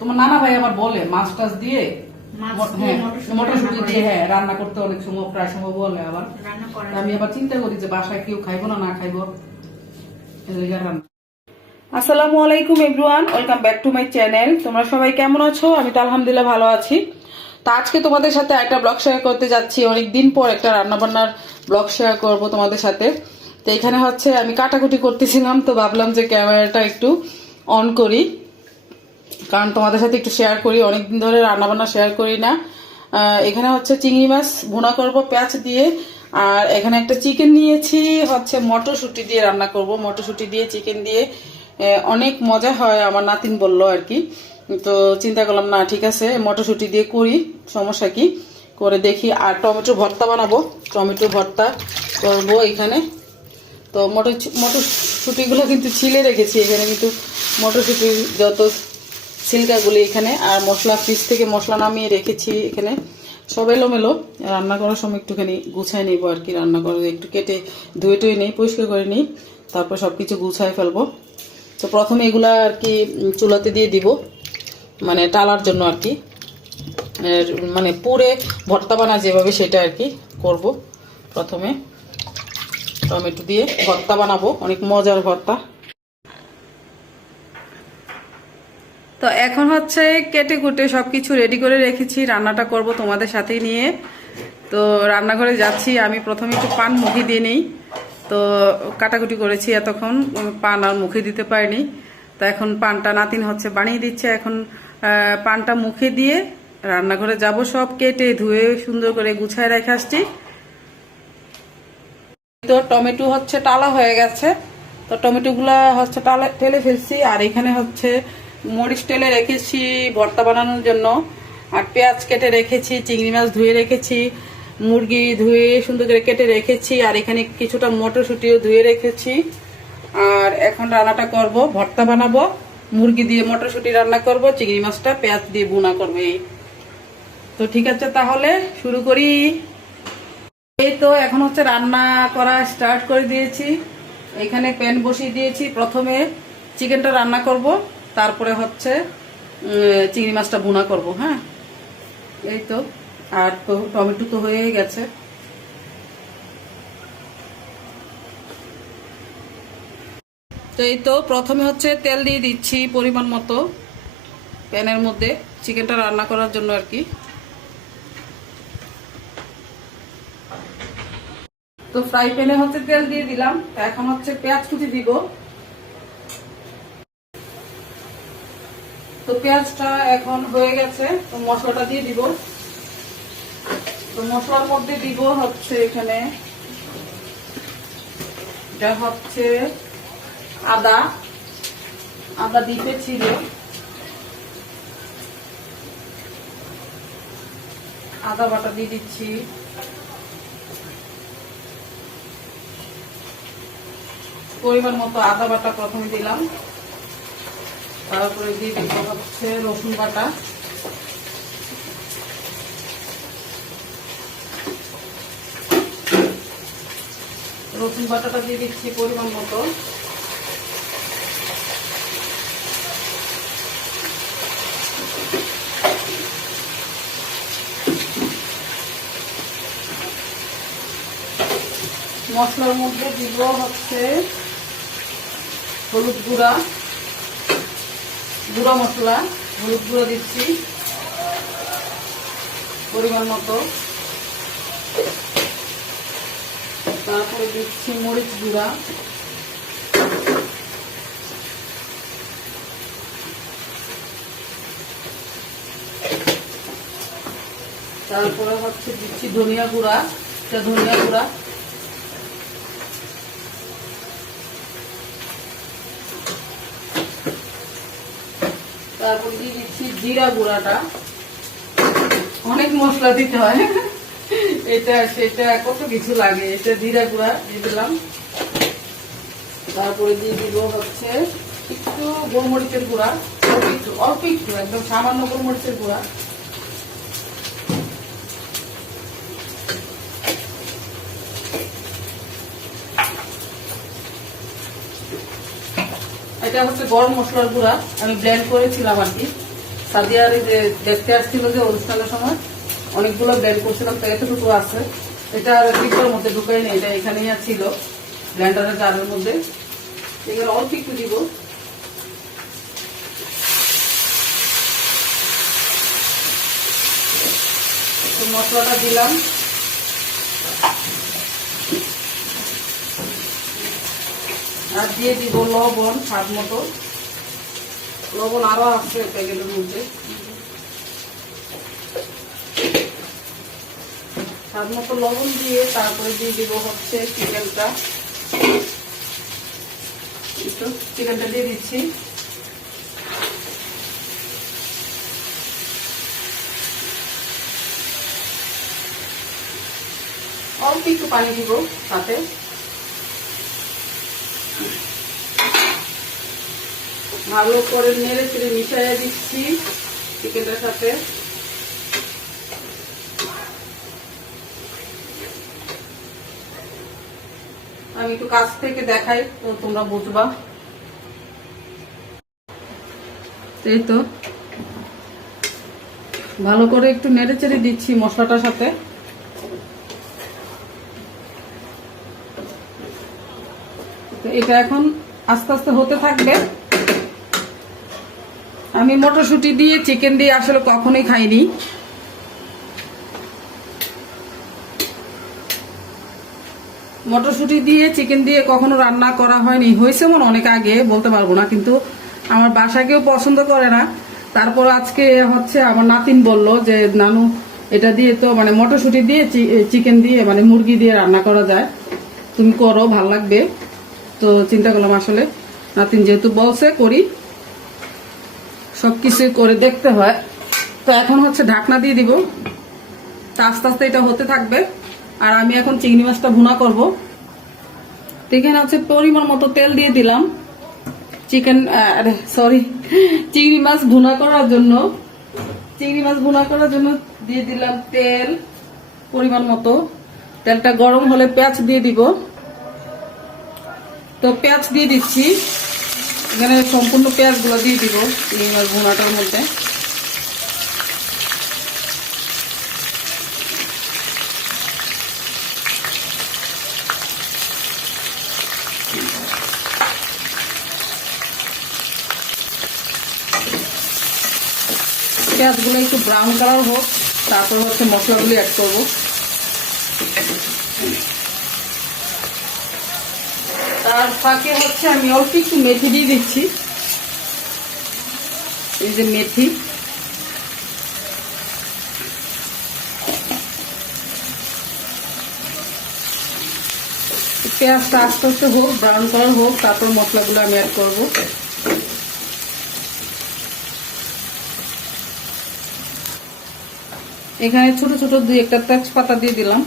তোমার নানা ভাই আবার বলে মাছ টাছ দিয়ে মাছ দিয়ে মটরশুটি দিয়ে হ্যাঁ রান্না করতে অনেক সময় প্রায় সময় বলে আবার রান্না করা আমি আবার চিন্তা করি যে বাসায় কেউ খাইবো না খাইবো আসসালামু আলাইকুম everyone, welcome back to my channel. তোমরা সবাই কেমন আছো? আমি তো আলহামদুলিল্লাহ ভালো আছি। তো আজকে তোমাদের সাথে একটা ব্লগ শেয়ার করতে যাচ্ছি। অনেকদিন পর একটা রান্নাবান্নার ব্লগ শেয়ার করব তোমাদের সাথে। তো এখানে হচ্ছে আমি কাটাকুটি করতেছিলাম, তো ভাবলাম যে ক্যামেরাটা একটু অন করি, কারণ তোমাদের সাথে একটু শেয়ার করি। অনেকদিন ধরে রান্নাবান্না শেয়ার করি না। এখানে হচ্ছে চিংড়ি মাছ ভুনা করব পেঁয়াজ দিয়ে, আর এখানে একটা চিকেন নিয়েছি হচ্ছে মটরশুঁটি দিয়ে রান্না করব। মটরশুঁটি দিয়ে চিকেন দিয়ে অনেক মজা হয়, আমার নাতিন বললো আর কি। তো চিন্তা করলাম না ঠিক আছে মটরশুঁটি দিয়ে করি, সমস্যা কি, করে দেখি। আর টমেটো ভর্তা বানাবো, টমেটো ভর্তা করবো এখানে। তো মটরশুঁটিগুলো কিন্তু ছিলে রেখেছি এখানে, কিন্তু মটরশুঁটির যত ছিলকাগুলি এখানে, আর মশলা ফ্রিজ থেকে মশলা নামিয়ে রেখেছি এখানে। সব এলোমেলো, রান্না করার সময় একটুখানি গুছাই নিব আর কি। রান্না করে একটু কেটে ধুয়ে টুয়ে নিই, পরিষ্কার করে নিই, তারপর সব কিছু গুছাই ফেলবো। তো প্রথমে এগুলা আর কি চুলাতে দিয়ে দিব, মানে টালার জন্য আর কি, মানে পুরে ভর্তা বানা যেভাবে সেটা আর কি করব। প্রথমে টমেটো দিয়ে ভর্তা বানাবো, অনেক মজার ভর্তা। তো এখন হচ্ছে কেটে কুটে সবকিছু রেডি করে রেখেছি, রান্নাটা করব তোমাদের সাথেই নিয়ে। তো রান্নাঘরে যাচ্ছি, আমি প্রথমে একটু পান মুখে দিয়ে নিই। তো কাটাকুটি করেছি এতক্ষণ, পান আর মুখে দিতে পারিনি। তো এখন পানটা নাতিন হচ্ছে বানিয়ে দিচ্ছে। এখন পানটা মুখে দিয়ে রান্নাঘরে যাব, সব কেটে ধুয়ে সুন্দর করে গুছায় রেখে আসছি। তো টমেটো হচ্ছে টালা হয়ে গেছে, তো টমেটোগুলা হচ্ছে টেলে ফেলছি। আর এখানে হচ্ছে মরিচ টেলে রেখেছি ভর্তা বানানোর জন্য, আর পেঁয়াজ কেটে রেখেছি, চিংড়ি মাছ ধুয়ে রেখেছি, মুরগি ধুয়ে সুন্দর করে কেটে রেখেছি, আর এখানে কিছুটা মটরশুঁটিও ধুয়ে রেখেছি। আর এখন রান্নাটা করব, ভর্তা বানাবো, মুরগি দিয়ে মটরশুঁটি রান্না করব, চিংড়ি মাছটা পেঁয়াজ দিয়ে ভুনা করবো। তো ঠিক আছে, তাহলে শুরু করি। এই তো এখন হচ্ছে রান্না করা স্টার্ট করে দিয়েছি। এখানে প্যান বসিয়ে দিয়েছি, প্রথমে চিকেনটা রান্না করব, তারপরে হচ্ছে চিংড়ি মাছটা ভুনা করব। হ্যাঁ এই তো, আর তো টমেটো তো হয়েই গেছে। তো এই তো প্রথমে হচ্ছে তেল দিয়ে দিচ্ছি পরিমাণ মতো প্যানের মধ্যে, চিকেনটা রান্না করার জন্য আর কি। তো ফ্রাই প্যানে হচ্ছে তেল দিয়ে দিলাম। এখন হচ্ছে পেঁয়াজ কুচি দিব। তো পেঁয়াজটা এখন হয়ে গেছে, তো মশলাটা দিয়ে দিব। তো মশলার মধ্যে দিব হচ্ছে এখানে যা হচ্ছে আদা দিতে ছিল, আদা বাটা দিয়ে দিচ্ছি। পরিমাণ মতো আদা বাটা প্রথমে দিলাম, তারপরে দিয়ে দিব হচ্ছে রসুন বাটা, রসুন বাটাটা দিয়ে দিচ্ছি পরিমাণ মতো। মশলার মধ্যে দিব হচ্ছে হলুদ গুঁড়া, গুঁড়া মশলা, হলুদ গুঁড়া দিচ্ছি পরিমাণ মতো। তারপরে দিচ্ছি মরিচ গুঁড়া, তারপরে হচ্ছে দিচ্ছি ধনিয়া গুঁড়া, ধনিয়া গুঁড়া, তারপর দিয়ে দিচ্ছি জিরা গুঁড়াটা। অনেক মশলা দিতে হয়, এটা সেটা কত কিছু লাগে। এটা জিরা গুঁড়া দিয়ে দিলাম। তারপরে দিয়ে দিব হচ্ছে একটু গোলমরিচের গুঁড়া, অল্প একটু একদম সামান্য গোলমরিচের গুঁড়া। এটা হচ্ছে গরম মশলার গুঁড়া, আমি ব্লেন্ড করেছিলাম আর কি। সাদিয়ার যে দেখতে আসছিল যে অনুষ্ঠানের সময় অনেকগুলো ব্লেন্ড করছিলাম, তো এতটুকু আছে। এটা ডিব্বার মধ্যে ঢুকাই নেই, এটা এখানেই ছিল ব্লেন্ডারের জারের মধ্যে। এগুলো অল্প একটু দিব। মশলাটা দিলাম, আর দিয়ে দিব লবণ স্বাদ মতো। লবণ আরো আছে প্যাকেটের মধ্যে, স্বাদ মতো লবণ দিয়ে তারপরে দিয়ে দিব হচ্ছে চিকেনটা। চিকেনটা দিয়ে দিচ্ছি। অল্প একটু পানি দিব সাথে। ভালো করে নেড়ে চেড়ে মিশিয়ে দিচ্ছি চিকেনটার সাথে। আমি একটু কাছ থেকে দেখাই তো তোমরা বুঝবা। এই তো ভালো করে একটু নেড়ে চেড়ে দিচ্ছি মশলাটার সাথে। এটা এখন আস্তে আস্তে হতে থাকবে। আমি মটরশুঁটি দিয়ে চিকেন দিয়ে আসলে কখনোই খাইনি। মটরশুঁটি দিয়ে চিকেন দিয়ে কখনো রান্না করা হয়নি, হয়েছে মনে অনেক আগে, বলতে পারবো না, কিন্তু আমার বাসা কেউ পছন্দ করে না। তারপর আজকে হচ্ছে আমার নাতিন বলল যে নানু এটা দিয়ে তো মানে মটরশুঁটি দিয়ে চিকেন দিয়ে মানে মুরগি দিয়ে রান্না করা যায়, তুমি করো, ভাল লাগবে। তো চিন্তা করলাম আসলে নাতিন যেহেতু বলছে করি, সবকিছু করে দেখতে হয়। তো এখন হচ্ছে ঢাকনা দিয়ে দিব, তা আস্তে আস্তে এটা হতে থাকবে। আর আমি এখন চিংড়ি মাছটা ভুনা করব। তো এখানে হচ্ছে পরিমাণ মতো তেল দিয়ে দিলাম চিংড়ি মাছ ভুনা করার জন্য। চিংড়ি মাছ ভুনা করার জন্য দিয়ে দিলাম তেল পরিমাণ মতো। তেলটা গরম হলে পেঁয়াজ দিয়ে দিব। তো পেঁয়াজ দিয়ে দিচ্ছি, এখানে সম্পূর্ণ পেঁয়াজগুলো দিয়ে দিব চিংড়ি মাছ ভুনাটার মধ্যে। পেঁয়াজগুলো একটু ব্রাউন কালার হোক, তারপর হচ্ছে মশলাগুলি অ্যাড করবো। তার ফাঁকে হচ্ছে আমি অল্প একটু মেথি দিয়ে দিচ্ছি। এই যে মেথি, পেঁয়াজটা আস্তে আস্তে হোক, ব্রাউন কালার হোক, তারপর মশলাগুলো আমি অ্যাড করবো। এখানে ছোট ছোট দুই একটা তেজপাতা দিয়ে দিলাম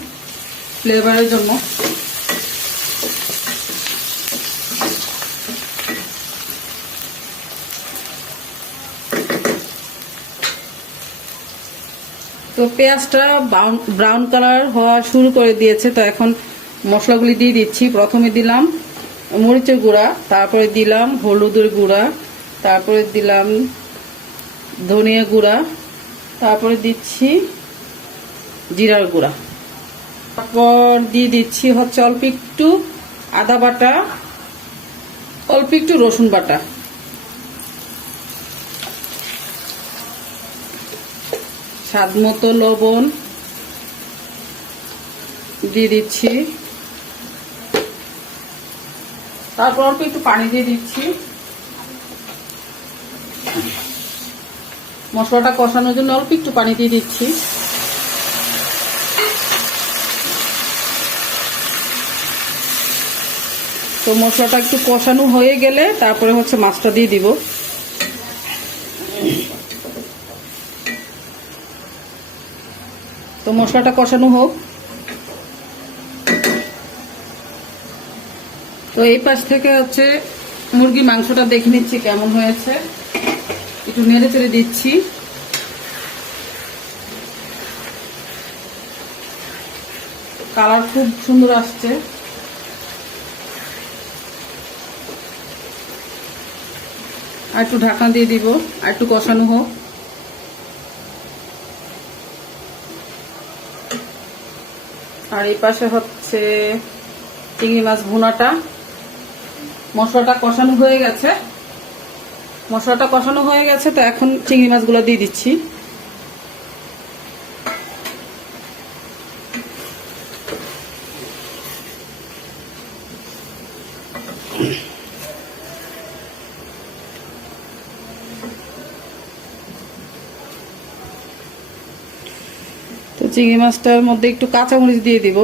ফ্লেভারের জন্য। তো পেঁয়াজটা ব্রাউন কালার হওয়া শুরু করে দিয়েছে, তো এখন মশলাগুলি দিয়ে দিচ্ছি। প্রথমে দিলাম মরিচের গুঁড়া, তারপরে দিলাম হলুদের গুঁড়া, তারপরে দিলাম ধনিয়া গুঁড়া, তারপরে দিচ্ছি জিরার গুঁড়া, তারপর দিয়ে দিচ্ছি হচ্ছে অল্প একটু আদা বাটা, অল্প একটু রসুন বাটা, স্বাদ মতো লবণ দিয়ে দিচ্ছি, তারপর অল্প একটু পানি দিয়ে দিচ্ছি। মশলাটা কষানোর জন্য অল্প একটু পানি দিয়ে দিচ্ছি। তো মশলাটা একটু কষানো হয়ে গেলে তারপরে হচ্ছে মাছটা দিয়ে দিব। তো মশলাটা কষানো হোক। তো এই পাশ থেকে হচ্ছে মুরগির মাংসটা দেখে নিচ্ছি কেমন হয়েছে, একটু নেড়ে চেড়ে দিচ্ছি। কালার খুব সুন্দর আসছে। আর একটু ঢাকনা দিয়ে দিব, আর একটু কষানো হোক। আর এই পাশে হচ্ছে চিংড়ি মাছ ভুনাটা। মশলাটা কষানো হয়ে গেছে, তো এখন চিংড়ি মাছগুলো দিয়ে দিচ্ছি। তো চিংড়ি মাছটার মধ্যে একটু কাঁচামরিচ দিয়ে দিব।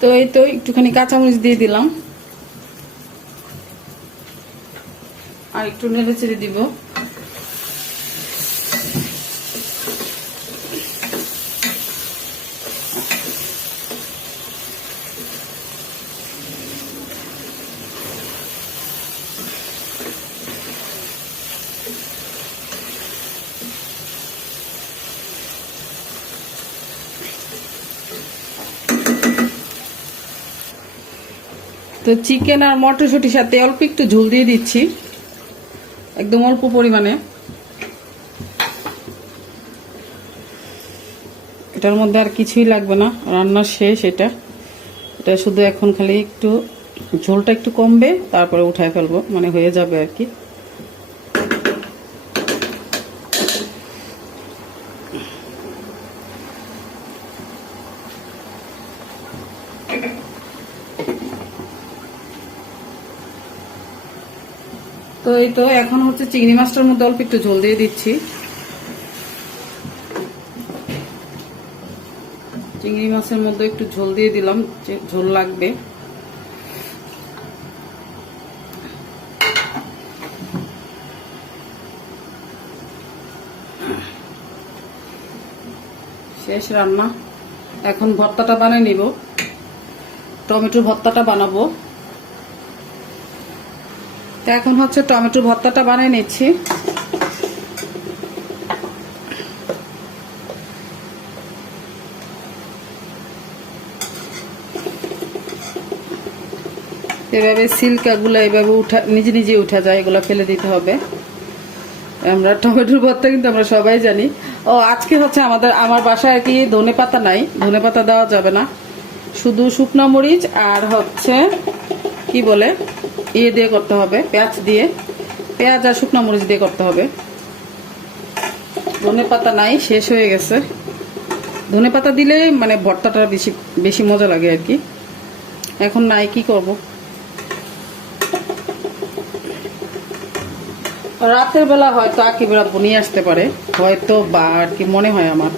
তো এই তো একটুখানি কাঁচামরিচ দিয়ে দিলাম, আর একটু নেড়ে চেড়ে দিব। তো চিকেন আর মটরশুটির সাথে অল্প একটু ঝোল দিয়ে দিচ্ছি, একদম অল্প পরিমাণে। এটার মধ্যে আর কিছুই লাগবে না, রান্না শেষ। এটা শুধু এখন খালি একটু ঝোলটা একটু কমবে, তারপরে উঠায় ফেলবো, মানে হয়ে যাবে আর কি। তো এই তো এখন হচ্ছে চিংড়ি মাছটার মধ্যে অল্প একটু ঝোল দিয়ে দিচ্ছি। চিংড়ি মাছের মধ্যে একটু ঝোল দিয়ে দিলাম, ঝোল লাগবে। শেষ রান্না। এখন ভর্তাটা বানিয়ে নিব, টমেটোর ভর্তাটা বানাবো। তো এখন হচ্ছে টমেটোর ভর্তাটা বানিয়ে নিচ্ছি। এভাবে সিল্কাগুলো এভাবে নিজে নিজে উঠা যায়, এগুলো ফেলে দিতে হবে। আমরা টমেটোর ভর্তা কিন্তু আমরা সবাই জানি। ও আজকে হচ্ছে আমার বাসায় আর কি ধনে পাতা নাই, ধনে পাতা দেওয়া যাবে না, শুধু শুকনো মরিচ আর হচ্ছে কি বলে দিয়ে করতে হবে, পেঁয়াজ আর শুকনো মরিচ দিয়ে করতে হবে। ধনে পাতা নাই, শেষ হয়ে গেছে। ধনে পাতা দিলে মানে ভর্তাটা বেশি মজা লাগে আর কি। এখন নাই, কি করব। রাতের বেলা হয়তো আকিবেরা নিয়ে আসতে পারে, হয়তো বা আর কি মনে হয় আমার।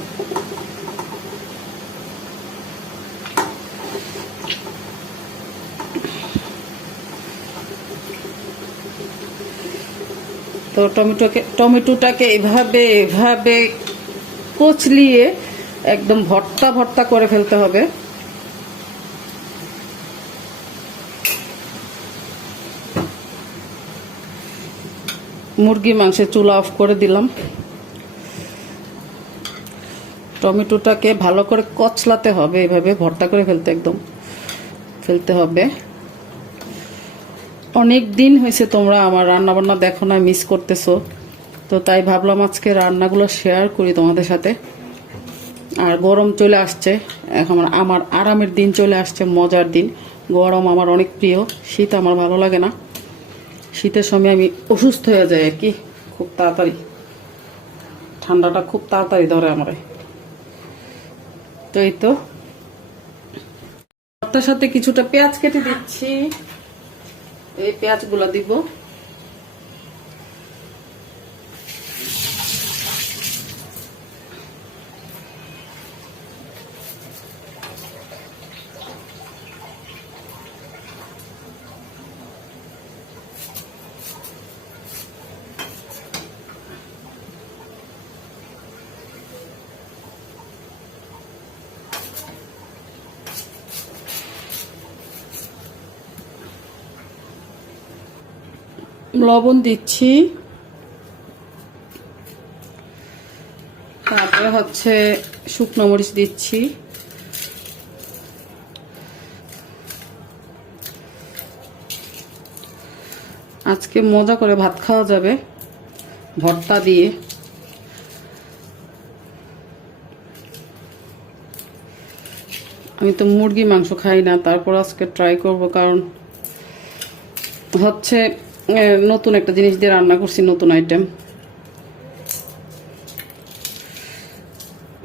তো টমেটোটাকে এভাবে কচলিয়ে একদম ভর্তা করে ফেলতে হবে। মুরগির মাংসের চুলা অফ করে দিলাম। টমেটোটাকে ভালো করে কচলাতে হবে, এভাবে ভর্তা করে ফেলতে হবে। অনেক দিন হয়েছে তোমরা আমার রান্না বান্না দেখো না, মিস করতেছো। তো তাই ভাবলাম আজকে রান্নাগুলো শেয়ার করি তোমাদের সাথে। আর গরম চলে আসছে, এখন আমার আরামের দিন চলে আসছে, মজার দিন। গরম আমার অনেক প্রিয়, শীত আমার ভালো লাগে না। শীতের সময় আমি অসুস্থ হয়ে যাই আর কি, খুব তাড়াতাড়ি ঠান্ডাটা খুব তাড়াতাড়ি ধরে আমার। তো এই তো তার সাথে কিছুটা পেঁয়াজ কেটে দিচ্ছি, এই পেঁয়াজগুলো দিব। লবণ দিচ্ছি, তারপরে হচ্ছে শুকনো মরিচ দিচ্ছি। আজকে মজা করে ভাত খাওয়া যাবে ভর্তা দিয়ে। আমি তো মুরগি মাংস খাই না, তারপর আজকে ট্রাই করব, কারণ হচ্ছে নতুন একটা জিনিস দিয়ে রান্না করছি, নতুন আইটেম।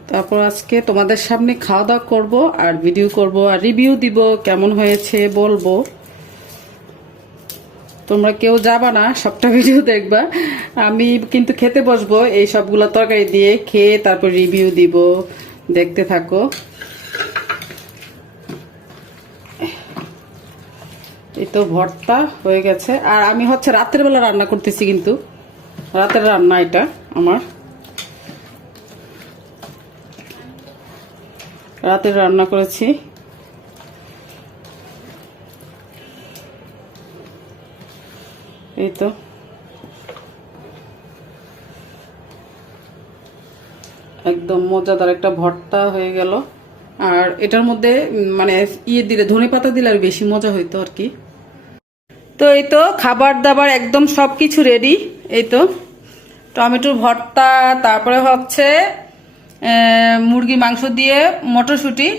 তারপর আজকে তোমাদের সামনে খাওয়া দাওয়া করবো আর ভিডিও করব আর রিভিউ দিব, কেমন হয়েছে বলবো। তোমরা কেউ যাবা না, সবটা ভিডিও দেখবা। আমি কিন্তু খেতে বসবো এই সবগুলো তরকারি দিয়ে, খেয়ে তারপর রিভিউ দিব, দেখতে থাকো। এই তো ভর্তা হয়ে গেছে। আর আমি হচ্ছে রাতের বেলা রান্না করতেছি, কিন্তু রাতের রান্না এটা আমার, রাতের রান্না করেছি। এই তো একদম মজাদার একটা ভর্তা হয়ে গেল। আর এটার মধ্যে মানে দিলে, ধনে পাতা দিলে আর বেশি মজা হইতো আর কি। তো এই তো খাবার দাবার একদম সবকিছু রেডি। এই তো টমেটোর ভর্তা, তারপরে হচ্ছে মুরগি মাংস দিয়ে মটরশুঁটি,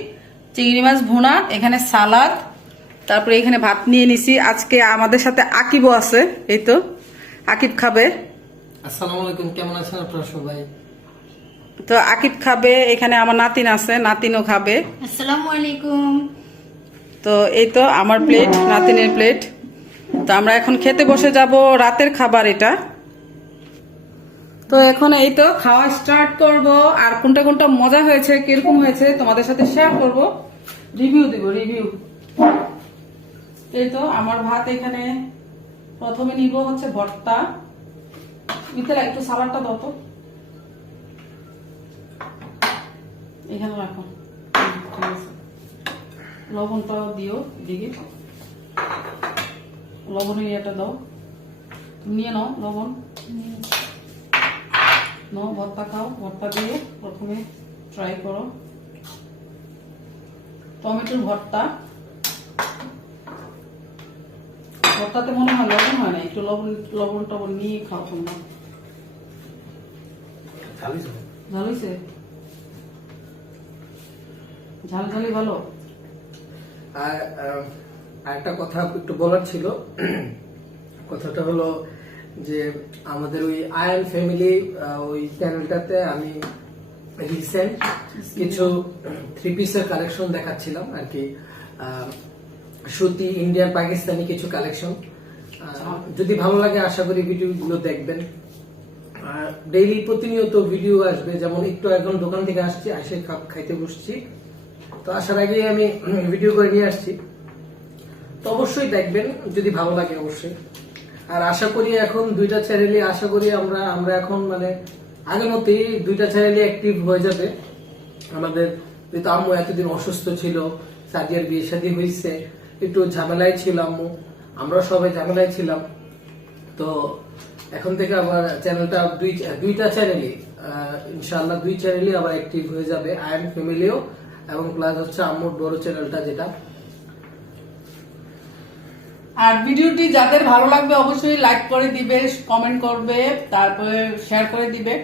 চিংড়ি মাছ ভুনা, এখানে সালাদ, তারপরে এখানে ভাত নিয়ে নিছি। আজকে আমাদের সাথে আকিবও আছে, এই তো আকিব খাবে। আসসালামু আলাইকুম, কেমন আছেন আপনারা সবাই? তো আকিব খাবে, এখানে আমার নাতিন আছে, নাতিনও খাবে। আসসালামু আলাইকুম। তো এই তো আমার প্লেট, নাতিনের প্লেট। তো আমরা এখন খেতে বসে যাব, রাতের খাবার এটা। তো এখন এই তো খাওয়া স্টার্ট করব, আর কোনটা কোনটা মজা হয়েছে, কিরকম হয়েছে তোমাদের সাথে শেয়ার করব, রিভিউ দিব, রিভিউ। এই তো আমার ভাত এখানে, প্রথমে নিব হচ্ছে ভর্তা। মিথিলা একটু সালাডটা দাও তো, এখানে রাখো, ঠিক আছে। লবণটাও দিও দিকে, লবণের ইয়েটা দাও, নিয়ে নাও লবণ, নাও ভর্তা খাও। ভর্তা দিয়ে প্রথমে ট্রাই করো টমেটোর ভর্তা। ভর্তাতে মনে হয় লবণ হয় না, একটু লবণ টবণ নিয়ে খাও তোমরা। ঝাল হয়েছে? ঝাল ঝালি ভালো। আর একটা কথা একটু বলার ছিল। কথাটা হলো যে আমাদের ওই আয়ন ফ্যামিলি ওই চ্যানেলটাতে আমি রিসেন্ট কিছু 3 পিসের কালেকশন দেখাচ্ছিলাম আর কি, সুতি, ইন্ডিয়ান, পাকিস্তানি কিছু কালেকশন। যদি ভালো লাগে আশা করি ভিডিওগুলো দেখবেন। আর ডেইলি প্রতিনিয়ত ভিডিও আসবে, যেমন একটু এখন দোকান থেকে আসছি, এসে খাইতে বসছি, তো আসার আগে আমি ভিডিও করে নিয়ে আসছি। তো অবশ্যই দেখবেন যদি ভালো লাগে অবশ্যই। আর আশা করি এখন 2টা চ্যানেলে, আশা করি আমরা এখন মানে আগের মতোই 2টা চ্যানেলে অ্যাক্টিভ হয়ে যাবে আমাদের। যেহেতু আম্মু এতদিন অসুস্থ ছিল, সাদিয়ার বিয়ে শাদী হয়েছে, একটু ঝামেলায় ছিল আম্মু, আমরা সবাই ঝামেলায় ছিলাম। তো এখন থেকে আবার চ্যানেলটা দুইটা চ্যানেলে ইনশাআল্লাহ 2 চ্যানেলে আবার অ্যাক্টিভ হয়ে যাবে, আয়ন ফ্যামিলিও এবং প্লাস হচ্ছে আম্মুর বড় চ্যানেলটা যেটা। আর ভিডিওটি যাদের ভালো লাগবে অবশ্যই লাইক করে দিবে, কমেন্ট করবে, তারপরে শেয়ার করে দিবে,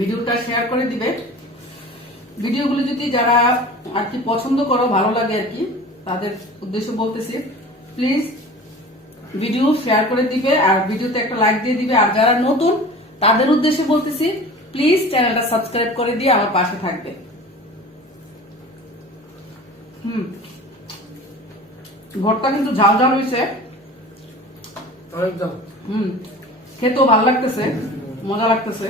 ভিডিওটা শেয়ার করে দিবে। ভিডিওগুলো যদি যারা আর কি পছন্দ করো, ভালো লাগে আর কি, তাদের উদ্দেশ্য বলতেছি, প্লিজ ভিডিও শেয়ার করে দিবে আর ভিডিওতে একটা লাইক দিয়ে দিবে। আর যারা নতুন তাদের উদ্দেশ্যে বলতেছি, প্লিজ চ্যানেলটা সাবস্ক্রাইব করে দিয়ে আমার পাশে থাকবে। ভর্তা কিন্তু ঝাল ঝাল হয়েছে, খেতেও ভালো লাগতেছে, মজা লাগতেছে।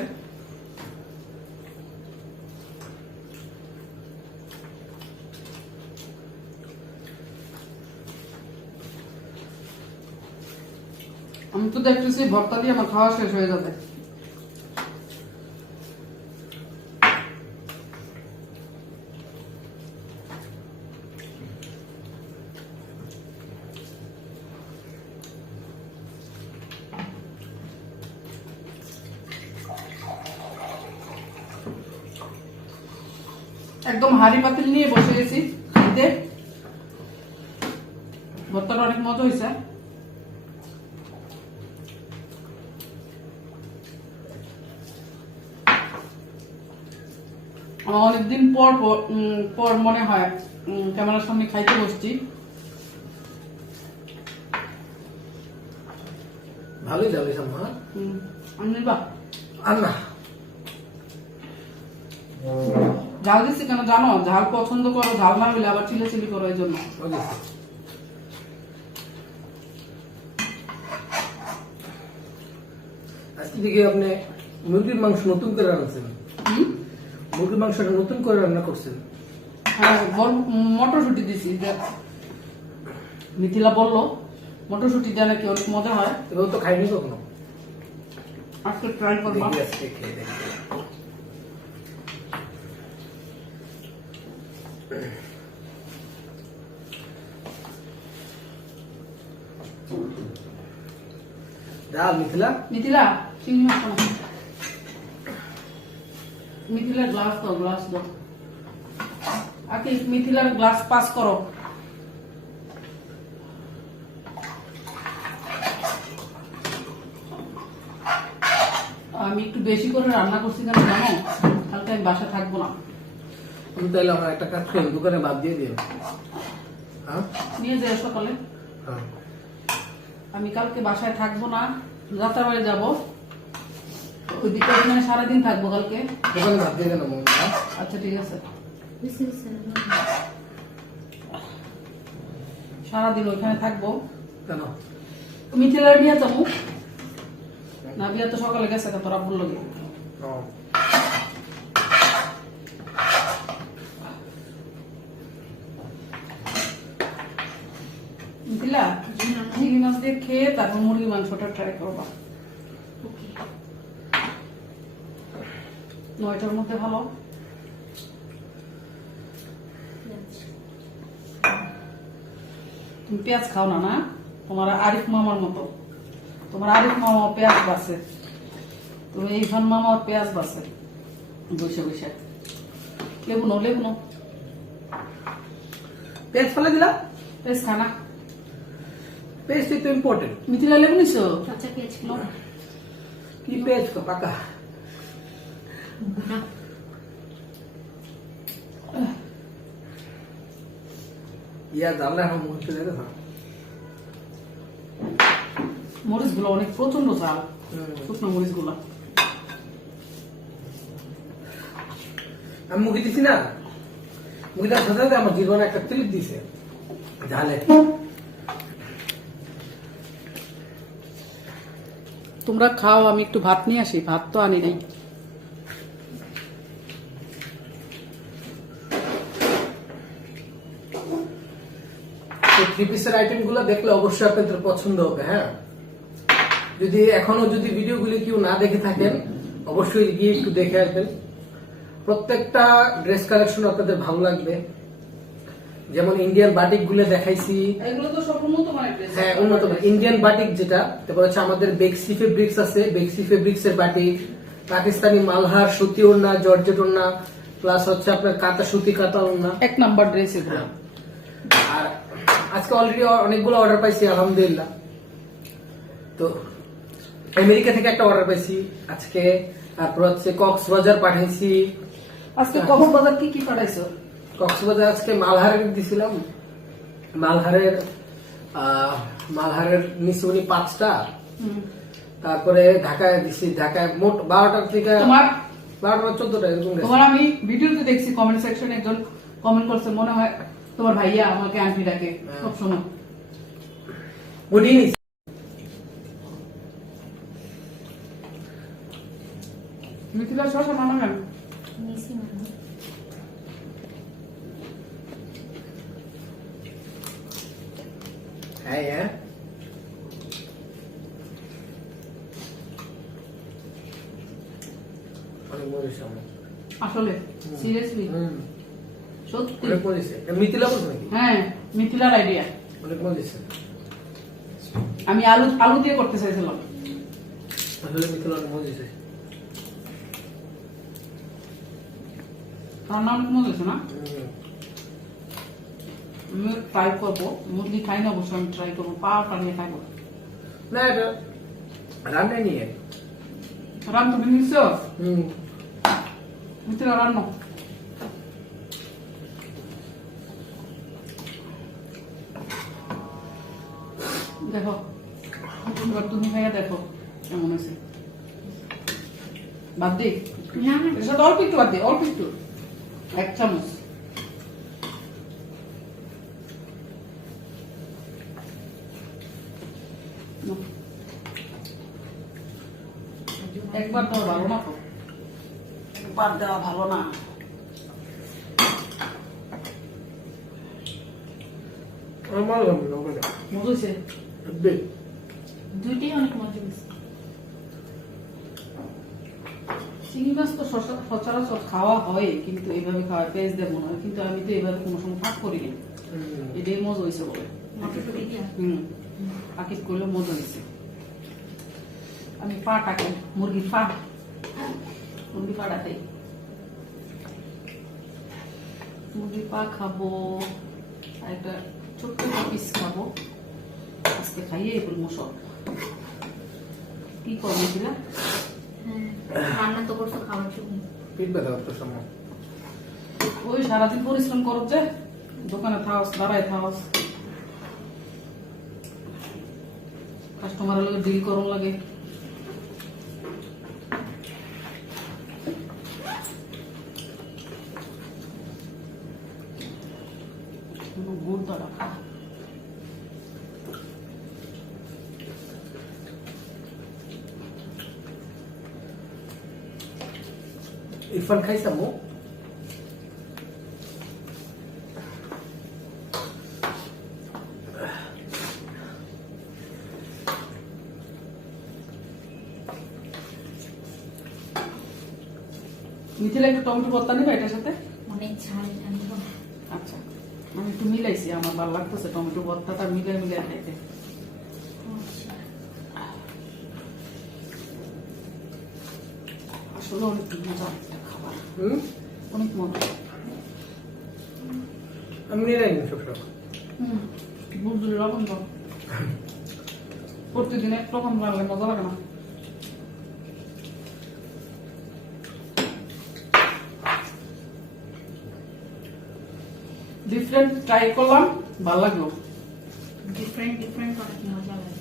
আমি তো দেখতেছি ভর্তা দিয়ে আমার খাওয়া শেষ হয়ে যাবে। একদম হাড়ি পাতিল নিয়ে বসে গেছি খেতে। ভর্তাটা অনেক মজা হয়েছে। আমার অনেকদিন পর মনে হয় ক্যামেরার সামনে খাইতে বসছি। ভালোই যাবে সামনে। আমি বা আর না ঝাল দিচ্ছি কেন জানো? ঝাল পছন্দ করো, ঝাল না হলে আবার চিলি করো, এই জন্য। আজকে দেখি আপনি মুরগির মাংস নতুন করে রান্নাছেন। মুরগির মাংসটা নতুন করে রান্না করছেন। হ্যাঁ, মটরশুটি দিছি। মিথিলা বললো মটরশুটি দেয় নাকি অনেক মজা হয়। এবার তো খাইনি কখনো, আজকে ট্রাই করবো। দেখি আজকে খেয়ে দেখি। ডাল মিথিলা মিথিলা চিংড়ি মাছ খাও। মিথিলার গ্লাস দাও, গ্লাস দাও। আগে মিথিলার গ্লাস পাস করো। আমি একটু বেশি করে রান্না করছি কেন জানো? কালকে আমি বাসা থাকবো না। আমি তাহলে আমার একটা কাজ করেন, দোকানে বাদ দিয়ে দিও। হ্যাঁ নিয়ে যাই সকালে। হ্যাঁ আমি কালকে বাসায় থাকবো না, যাত্রাবাড়ি যাবো। ওই বিকেল দিনে সারাদিন থাকবো কালকে। দোকানে বাদ দিয়ে দেন মনে হয়। আচ্ছা ঠিক আছে, সারাদিন ওইখানে থাকবো। কেন? মিথিলার বিয়া যাবো না? বিয়া তো সকালে গেছে, তোর আব্বুর লগে। ও, মিথিলা চিংড়ি মাছ দিয়ে খেয়ে তারপর মুরগি মাংসটা ট্রাই করবা। 9টার মধ্যে ভালো। তুমি পেঁয়াজ খাও না? না, তোমার আরিফ মামার মতো। তোমার আরিফ মামা পেঁয়াজ বাসে, তুমি ইরফান মামা পেঁয়াজ বাসে বসে বসে। লেবু নো, লেবু নো। পেঁয়াজ ফেলে দিলা? পেঁয়াজ খানা। পেঁয়াজ তো ইম্পর্টেন্ট। মিথিলা লেবু নিছো? কাঁচা পেঁয়াজ খেলো। কি পেঁয়াজ পাকা? ইয়া জানলে আমার মুখ চলে গেছে। মরিচ গুলো অনেক প্রচন্ড ঝাল, শুকনো মরিচ গুলা। আমি মুখে দিছি না, মুখে দেওয়ার সাথে সাথে আমার জীবনে একটা ক্লিপ দিছে ঝালে। তোমরা খাও, আমি একটু ভাত নিয়ে আসি। ভাত তো আনি নাই। থ্রি পিসের আইটেম গুলো দেখলে অবশ্যই আপনাদের পছন্দ হবে। হ্যাঁ, যদি এখনো যদি ভিডিওগুলি কেউ না দেখে থাকেন অবশ্যই গিয়ে একটু দেখে আসবেন। প্রত্যেকটা ড্রেস কালেকশন আপনাদের ভালো লাগবে। যেমন ইন্ডিয়ান বাটিক গুলো দেখাইছি, এগুলো তো সব উন্নত মানের ড্রেস। হ্যাঁ উন্নত ইন্ডিয়ান বাটিক যেটা, তারপর হচ্ছে আমাদের বেক্সি ফেব্রিক্স আছে, বেক্সি ফেব্রিক্স এর বাটিক, পাকিস্তানি মালহার সুতি ওড়না, জর্জেট ওড়না, প্লাস হচ্ছে আপনার কাঁথা সুতি কাঁথা ওড়না। 1 নাম্বার ড্রেস এগুলো। আর আজকে অলরেডি অনেকগুলো অর্ডার পাইছি আলহামদুলিল্লাহ। তো আমেরিকা থেকে একটা অর্ডার পাইছি আজকে, তারপর হচ্ছে কক্সবাজার পাঠাইছি। আজকে কক্সবাজার কি কি পাঠাইছো? কক্সবাজার আজকে মালহারের দিছিলাম, মালহারের নিচে উনি 5টা, তারপরে ঢাকায় দিছি। ঢাকায় মোট 12টার থেকে তোমার 12টা 14টা এরকম গেছে। তোমার আমি ভিডিওতে দেখছি, কমেন্ট সেকশনে একজন কমেন্ট করছে, মনে হয় তোমার ভাইয়া আমাকে আন্টি ডাকে সবসময়। ওটি নিছি। মিথিলা শশা মানাবেন? মিশি মানে হ্যাঁ হ্যাঁ, অনেক মজা সামনে আসলে সিরিয়াসলি সত্যি অনেক মজা। মিথিলা বলছো নাকি? হ্যাঁ, মিথিলার আইডিয়া। অনেক মজা। আমি আলু দিয়ে করতে চাইছিলাম। আসলে মিথিলা অনেক মজা। রান্না অনেক মজা হয়েছে না? আমি ট্রাই করবো। মুরগি খাই না অবশ্য, আমি ট্রাই করবো। পাটা নিয়ে খাইবো না, এটা রান্না নিয়ে রান। তুমি নিশ্চয় মিথিলা রান্না দেখো এবার তুমি খাইয়া দেখো কেমন আছে বাদ দিই না না এর সাথে অল্প একটু বাদ দিই অল্প একটু 1 চামচ নাও। একবার দেওয়া ভালো না তো একবার দেওয়া ভালো না আমার মজা হয়েছে দুইটাই অনেক মজা হয়েছে চিংড়ি মাছ তো সচরাচর খাওয়া হয় কিন্তু এইভাবে খাওয়া পেঁয়াজ দেবো না কিন্তু আমি তো এইভাবে কোনো সময় পাক করিনি এটাই মজা হয়েছে বলে মটরশুঁটি দিয়া পাকিট করলে মজা হয়েছে আমি পাটাকে মুরগির পাটাতে মুরগির পা খাবো আর একটা ছোট্ট পিস খাবো আজকে খাইয়ে বলবো সব কি করবো দিলা হ্যাঁ রান্না তো করছো খাওয়ার জন্য পেট ব্যথা করতো সময় ওই সারাদিন পরিশ্রম করব যে দোকানে থাকস দাঁড়ায় থাকস কাস্টমারের লগে ডিল করন লাগে গুড় দাঁড়া খা ইরফান খাইছা মো মিথিলা একটু টমেটো ভর্তা নিবে এটার সাথে অনেক ঝাল আমি তো আচ্ছা আমি একটু মিলাইছি আমার ভালো লাগতেছে টমেটো ভর্তাটা মিলাই মিলাই খাইতে আচ্ছা আসলে অনেক মজা একটা খাবার অনেক মজা আমি নিয়ে সবসময় বুঝলি লবণ দাও প্রতিদিন একরকম রান্নালে মজা লাগে না ডিফারেন্ট ট্রাই করলাম ভালো লাগলো ডিফারেন্ট অনেক মজা লাগে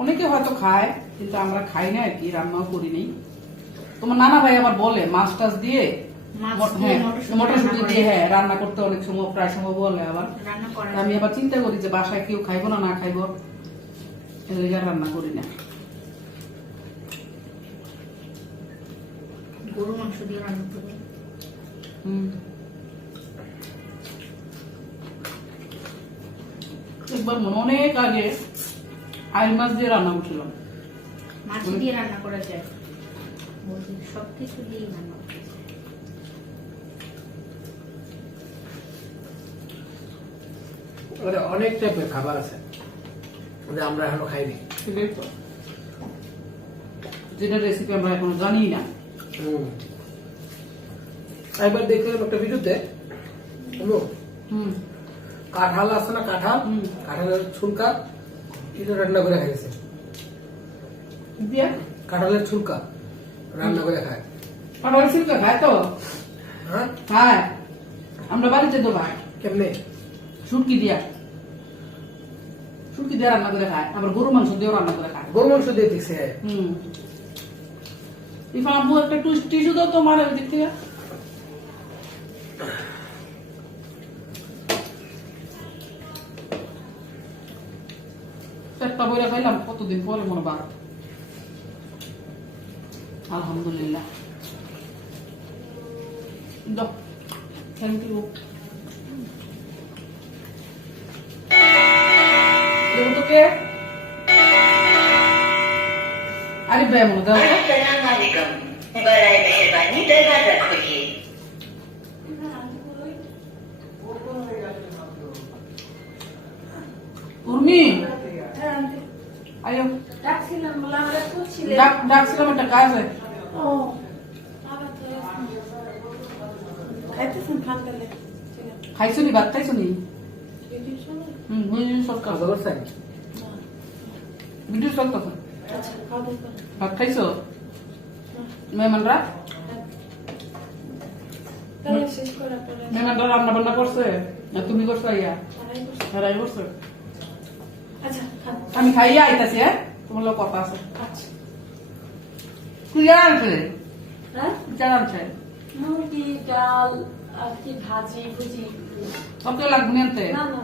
অনেকে হয়তো খায় কিন্তু আমরা খাই না আর কি রান্নাও করি নাই তোমার নানা ভাই আবার বলে মাছ টাছ দিয়ে মাছ দিয়ে মটরশুটি দিয়ে হ্যাঁ রান্না করতে অনেক সময় প্রায় সময় বলে আবার রান্না করা আমি আবার চিন্তা করি যে বাসায় কেউ খাইবো না খাইবো এর লেগে আর রান্না করি না গরু মাংস দিয়ে রান্না করে একবার মনে অনেক আগে আইল মাছ দিয়ে রান্না করছিলাম মাছ দিয়ে রান্না করা যায় সবকিছু দিয়ে রান্না করা যায়। অনেক টাইপের খাবার আছে আমরা এখনো খাইনি সেটাই তো। যেটা রেসিপি আমরা এখনো জানি না একবার দেখলাম একটা ভিডিওতে কাঁঠাল আছে না কাঁঠাল কাঁঠালের ছুলকা এটা রান্না করে খাইছে দিয়ে কাঁঠালের ছুলকা রান্না করে খায় পাঠাল সিল্কা খায় তো হ্যাঁ খায় আমরা বাড়িতে তো ভাই কেমনে শুটকি দিয়া রান্না করে খায় আবার গরু মাংস দিয়েও রান্না করে খায় গরু মাংস দিয়ে দিচ্ছে ইফা আব্বু একটা টিস্যু দাও তোমার ওই দিক থেকে চারটা বইরা খাইলাম কতদিন পরে মনে বার আলহামদুলিল্লাহ দাও থ্যাংক ইউ দেবো তোকে अरे बे मुदा अस्सलाम वालेकुम बराए मेहरबानी दरवाजा खोलिए उर्मी आयो ডাকছিলাম বলে আমরা খুঁজছিলেন ডাকছিলাম একটা কাজ আছে ও আবার তো খাইতেছেন খান তাহলে ঠিক আছে খাইছো নি ভাত খাইছো নি ভিডিও শোনো বুঝলি সরকার খাওয়া করছেন ভিডিও চলতেছে আচ্ছা খাওয়া দাওয়া করো। ভাত খাইছো মেহমানরা তাহলে শেষ করার পরে মেহমানরা রান্না বান্না করছে না তুমি করছো ইয়া আড়াই বছর হেরাই করছে আচ্ছা খান আমি খাইয়ে আইতাছি, হ্যাঁ তোমার লোক কথা আছে। আচ্ছা তুই জানা আনছে, হ্যাঁ জানা আনছে মুরগি ডাল আর কি ভাজি ভুজি সব তো লাগবে আনতে। না না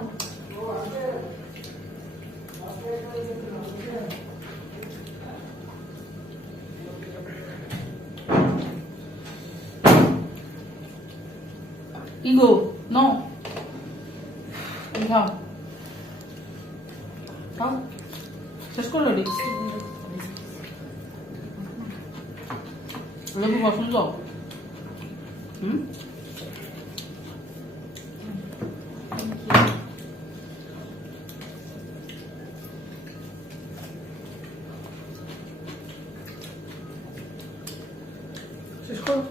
কি গো নো খাও খাও শেষ করো রেডি লেবু পছন্দ হুম শেষ করো।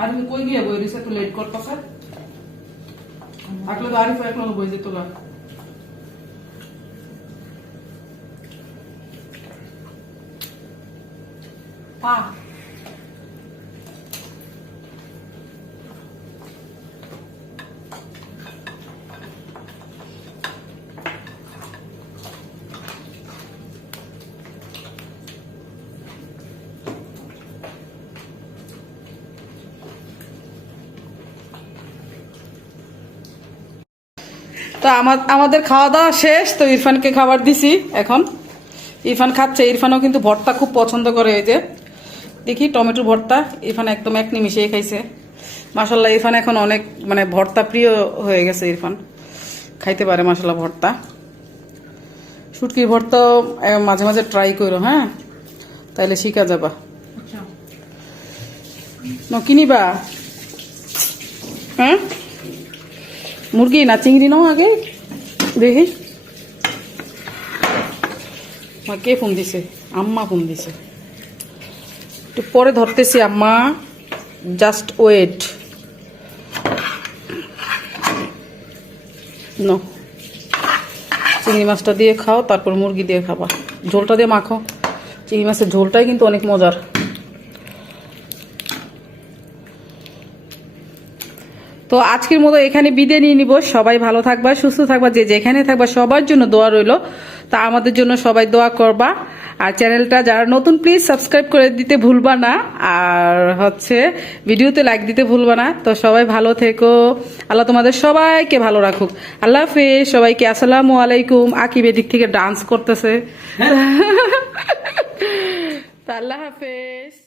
আর তুমি কই গিয়ে বই রিসে তো লেট করতেছে আকলে তো আরিফ একলো বই যেত না পা তো আমাদের খাওয়া দাওয়া শেষ, তো ইরফানকে খাবার দিছি। এখন ইরফান খাচ্ছে, ইরফানও কিন্তু ভর্তা খুব পছন্দ করে। এই যে দেখি টমেটোর ভর্তা, ইরফান একদম এক নিমিশেই খাইছে। মাশাল্লাহ ইরফান এখন অনেক মানে ভর্তা প্রিয় হয়ে গেছে, ইরফান খাইতে পারে মাশাল্লাহ ভর্তা। শুটকির ভর্তাও মাঝে মাঝে ট্রাই করো, হ্যাঁ তাইলে শিখা যাবা। কিনিবা হ্যাঁ মুরগি না চিংড়ি নাও আগে দেখি। কে ফোন দিছে? আম্মা ফোন দিছে, একটু পরে ধরতেছি আম্মা, জাস্ট ওয়েট। নো চিংড়ি মাছটা দিয়ে খাও, তারপর মুরগি দিয়ে খাবা, ঝোলটা দিয়ে মাখো। চিংড়ি মাছের ঝোলটাই কিন্তু অনেক মজার। তো আজকের মতো এখানে বিদায় নিয়ে নিব। সবাই ভালো থাকবা, সুস্থ থাকবা, যে যেখানে থাকবা সবার জন্য দোয়া রইলো। তা আমাদের জন্য সবাই দোয়া করবা। আর চ্যানেলটা যারা নতুন প্লিজ সাবস্ক্রাইব করে দিতে ভুলবা না, আর হচ্ছে ভিডিওতে লাইক দিতে ভুলবা না। তো সবাই ভালো থেকো, আল্লাহ তোমাদের সবাইকে ভালো রাখুক। আল্লাহ হাফেজ সবাইকে, আসসালামু আলাইকুম। আকিব এদিক থেকে ডান্স করতেছে। তা আল্লাহ হাফেজ।